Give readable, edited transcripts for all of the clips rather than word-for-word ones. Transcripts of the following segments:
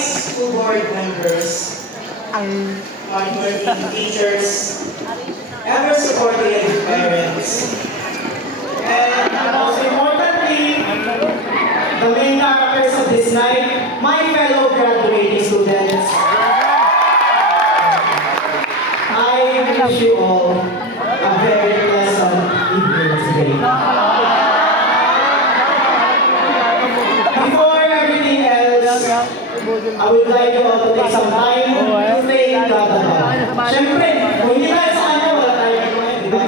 school board members, hardworking teachers, ever supportive parents, and most importantly, the main characters of this night, my fellow graduating students. I wish you all a very pleasant evening today. Before everything else, I would like you all to take some time to thank God above. Siyempre, kung hindi tayo sa kanya, wala tayo ngayon, di ba?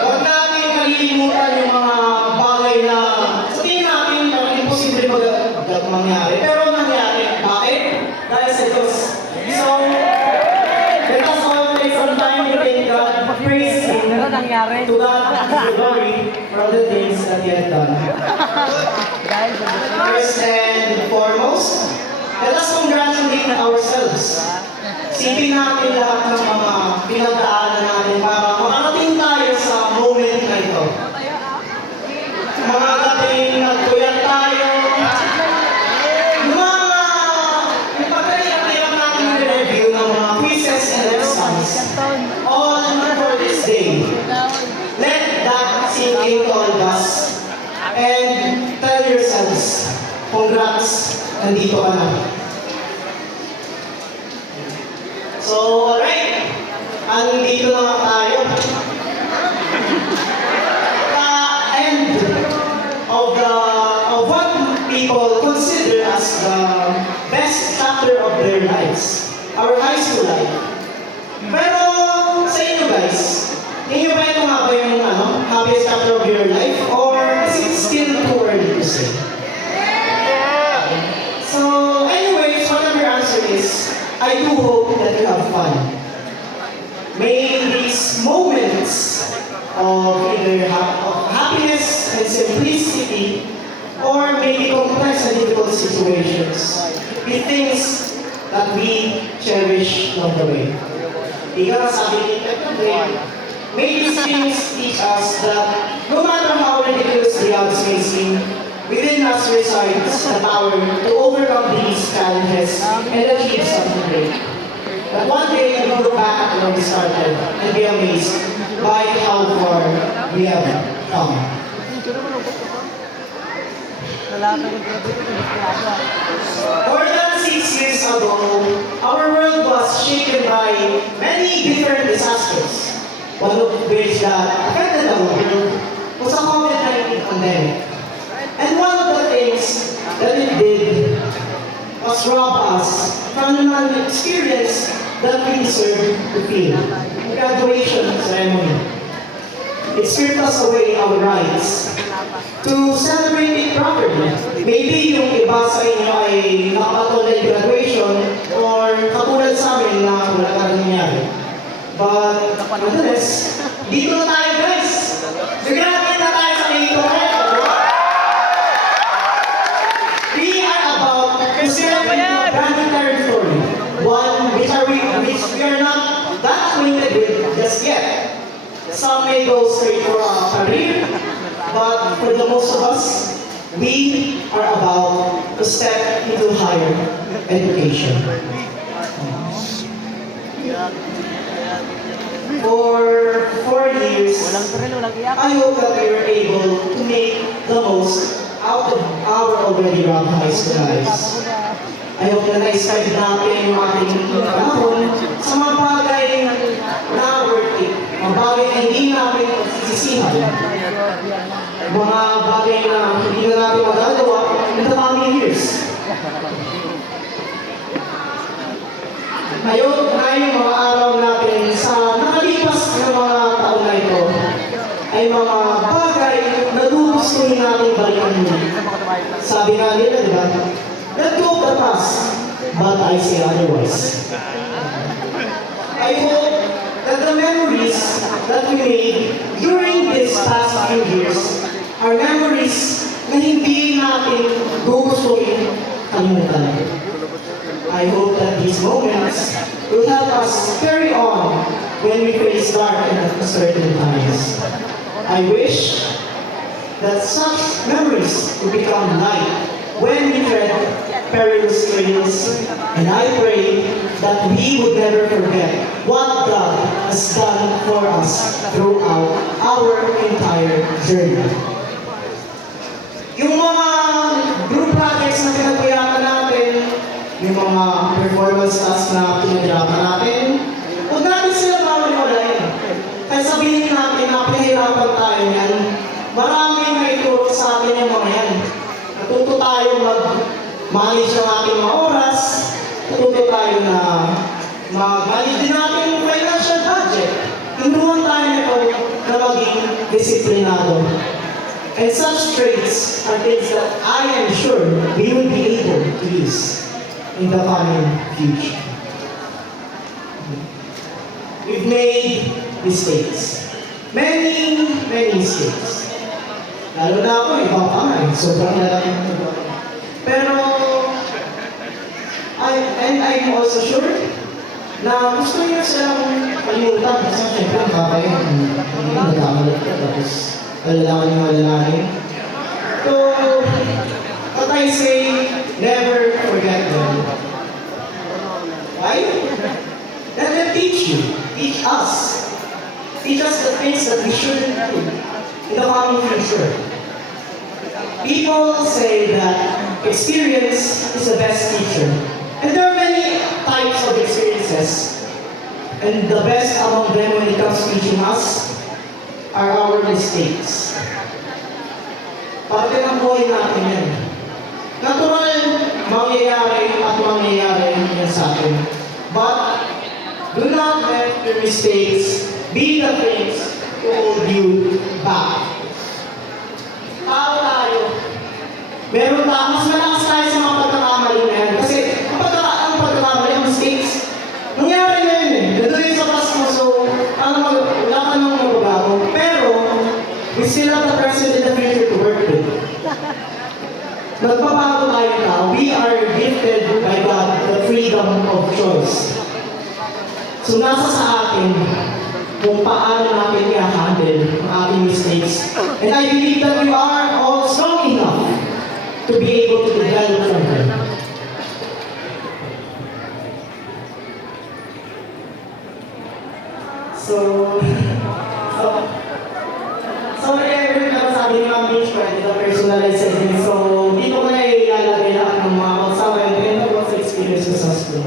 Huwag natin kalilimutan yung mga bagay na sa tingin natin parang imposible mangyari. Pero nangyari. Bakit? Dahil sa Diyos. So, let us all take some time to thank God, praise Him, to God the glory for all the things that He has done. First and foremost, let us congratulate ourselves. Sipin natin lahat ng mga pinagdaanan natin para makarating tayo sa moment na ito. Mga gating nagpuyat tayo, yung pagkalilang natin yung review ng mga quizzes and exams, all for this day. Let that sink into all of us. And tell yourselves, congrats, nandito ka na. So, alright. Andito na nga tayo. End of what people consider as the best chapter of their lives. Our high school life. Pero sa inyo guys, inyo ba ito nga ba yung happiest chapter of your life? Or is it still too early to say? So, anyways, whatever your answer is, I do hope that you have fun. May these moments of either of happiness and simplicity, or maybe complex and difficult situations, be things that we cherish along the way. Ika nga sabi ni Ted, may these things teach us that no matter how ridiculous the odds may seem, within us resides the power to overcome these challenges and achieve something great. That one day we will look back at where we started and be amazed by how far we have come. More than 6 years ago, our world was shaken by many different disasters. One of which that affected the world was the COVID-19 pandemic. And one of the things that it did was rob us from an experience that we deserve to feel. Graduation ceremony. It stripped us away our rights to celebrate it properly. Maybe yung iba sa inyo ay nakapatuloy graduation or katulad sa amin na wala ka nangyari. But, nonetheless, dito na tayo guys! Nag-graduate na tayo sa Ito. We are about to celebrate a brand new territory. One which we are not that acquainted with just yet. Some may go straight for a career, but for the most of us, we are about to step into higher education. For 4 years, I hope that we were able to make the most out of our already rough high school lives. I hope na na-study natin yung ating panahon sa mga bagay na worth it. Mga bagay na hindi namin sisisihan. Mga bagay na hindi na natin magagawa in the coming years. Ngayon na yung mga araw natin sa nakalipas na mga taon na ito ay mga bagay na gugustuhin natin balikan muli. Sabi nga nila, di ba? Let go of the past, but I say otherwise. I hope that the memories that we made during these past few years are memories na hindi natin gugustuhin kalimutan. I hope that these moments will help us carry on when we face dark and uncertain times. I wish that such memories will become light when we tread perilous trails, and I pray that we would never forget what God has done for us throughout our entire journey. Yung mga group projects na pinagpayaman natin, yung mga performance tasks na pinaghirapan natin, huwag natin sila mawala-walain. Kaya sabihin natin na pinahirapan tayo yan, maraming naituro sa atin yung mga yan. Natuto tayo mag-manage ng ating mga oras, natuto tayo na mag-manage din natin yung financial budget. Tinuruan tayo nito na maging disiplinado. And such traits are things that I am sure we will be able to use in the coming future. We've made mistakes. Many mistakes. Lalo na ako, iba pa nga eh. Sobrang lalaki ng iba. Pero, I'm also sure na gusto niya silang kalimutan. Kasi syempre, ang babay, hindi nagkakalat ka. Tapos, alalaman yung alalahanin. So, what I say, never forget them. Why? Let them teach you. Teach us. Teach us the things that we shouldn't do in the coming future. People say that experience is the best teacher. And there are many types of experiences. And the best among them when it comes to teaching us are our mistakes. Parte ng buhay natin yan. Natural, mangyayari at mangyayari yan sa atin. But, do not let your mistakes be the things to hold you back. Tao tayo. Meron tayo, mas malakas tayo sa mga pagkakamali na yan. Kasi, ang pagkakamali, ang mistakes, nangyari na yun eh. Nandun yun sa past mo, so, wala ka nang magbabago. Pero, we still have the present and the future to work with. Nagpabago tayo now. We are gifted by God the freedom of choice. So, nasa sa atin kung paano natin i-handle ang ating mistakes. And I believe that we are all strong enough to be able to develop from them. So every time sabi ni Ma'am Mitch, pwede na personalize din. So, dito ko na ilalagay lahat ng mga kausawa and then what's the experience ko sa school.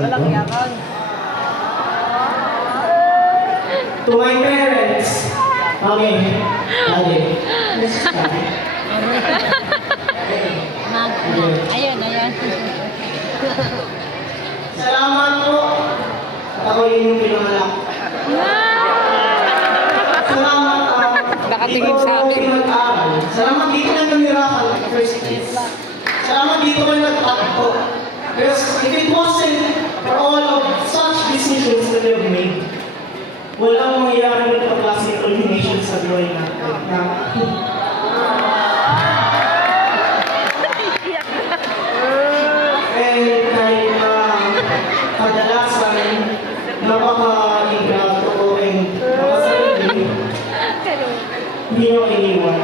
To my parents, okay, Daddy. Ayun. Salamat po. At ako yun yung pinangalak. Salamat Nakatingin sa akin. pinag-aaral. Salamat dito na namirahan at first place. Salamat dito kayo nagtakbo. Because if it wasn't for all of such decisions that they've made, walang mangyayari ng pag-classic culmination sa buhay natin. Kahit kadalasan napaka-ingrato and makasarili, hindi nyo iniwan.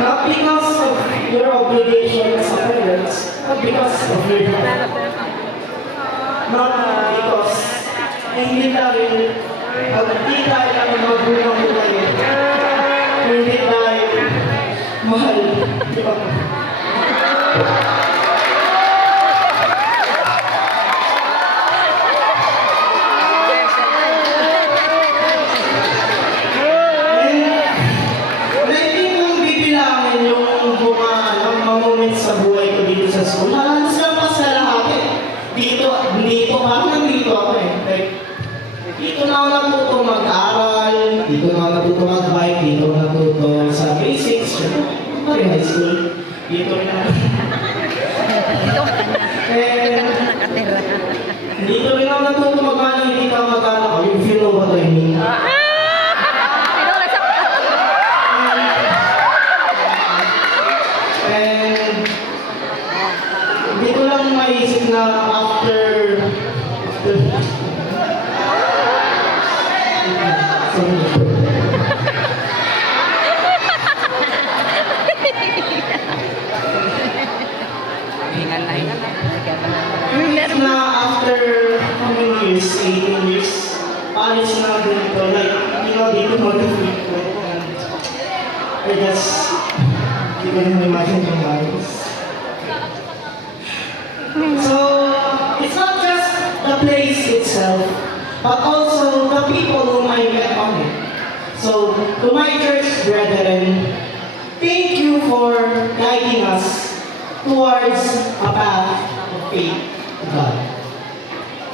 Not because of your obligation as a parents, but because of your heart. Not because hindi dahil ang magulang mo kayo, hindi dahil mahal. Di ba? Sa buhay ko dito sa school, halos lang pa sa lahat eh. Dito, parang nandito ako eh. Like, dito na ako natuto mag-aral, dito na ako natuto mag-bike, dito ako natuto sa basics, high school, dito rin ako. Dito rin ako natuto mag-aral, hindi ka mag-aral ako, if you know what I mean. Dito lang maisip na after I just, hindi ko rin imagine yung virus. So, it's not just the place itself, but also the people whom I met on it. So, to my church brethren, thank you for guiding us towards a path of faith to God.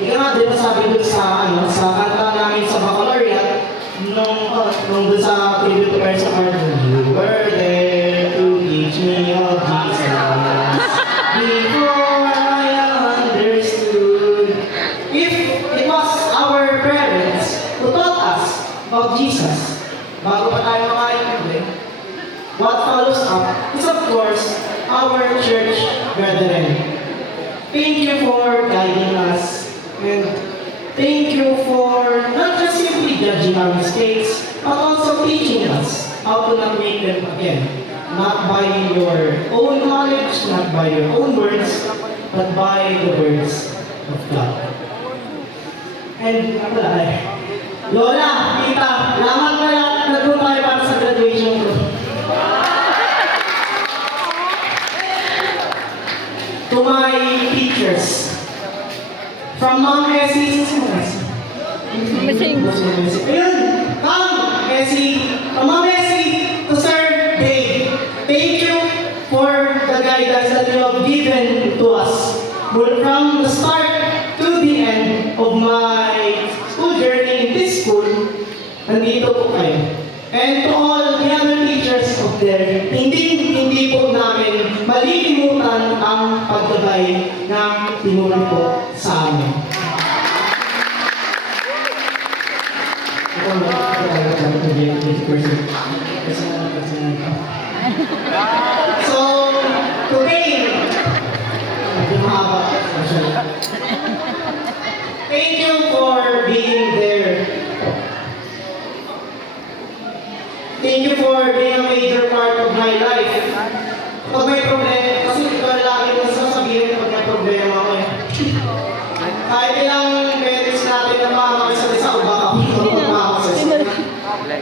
Ika nga, di ba sabi doon sa kanta namin sa baccalaureate, nung doon sa tribute to Persa Cardinal, you were there to teach me of Jesus. Before I understood. If it was our parents who taught us about Jesus, bago pa tayo makaintindi, what follows up is of course our church brethren. Thank you for guiding us, and thank you for not just simply judging our mistakes, but also teaching us how to not make them again. Not by your own knowledge, not by your own words, but by the words of God. And Lola, Tita, lamat pala nagpunta tayo para sa graduation ko. To my teachers, from Ma'am Essie, Masing. ayun, Ma'am Essie, from Ma'am Essie to Sir Dave, thank you for the guidance that you have given to us. From the start to the end of my school journey in this school, nandito po kayo. And to all the other teachers of there, hindi po namin malilimutan ang paggabay na tinulong po sa amin. So, today, medyo mahaba. Thank you for being there. Thank you for being a major part of my life. Pag may problema, kasi ito na lagi mo sasabihin pag may problema ko eh. Kahit ilang beses natin na makakasal sa uba ako, makakasal.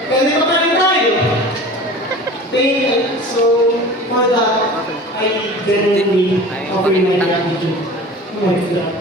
Pero di pa pa rin tayo. So, for that, I genuinely offer my gratitude. Oh my God.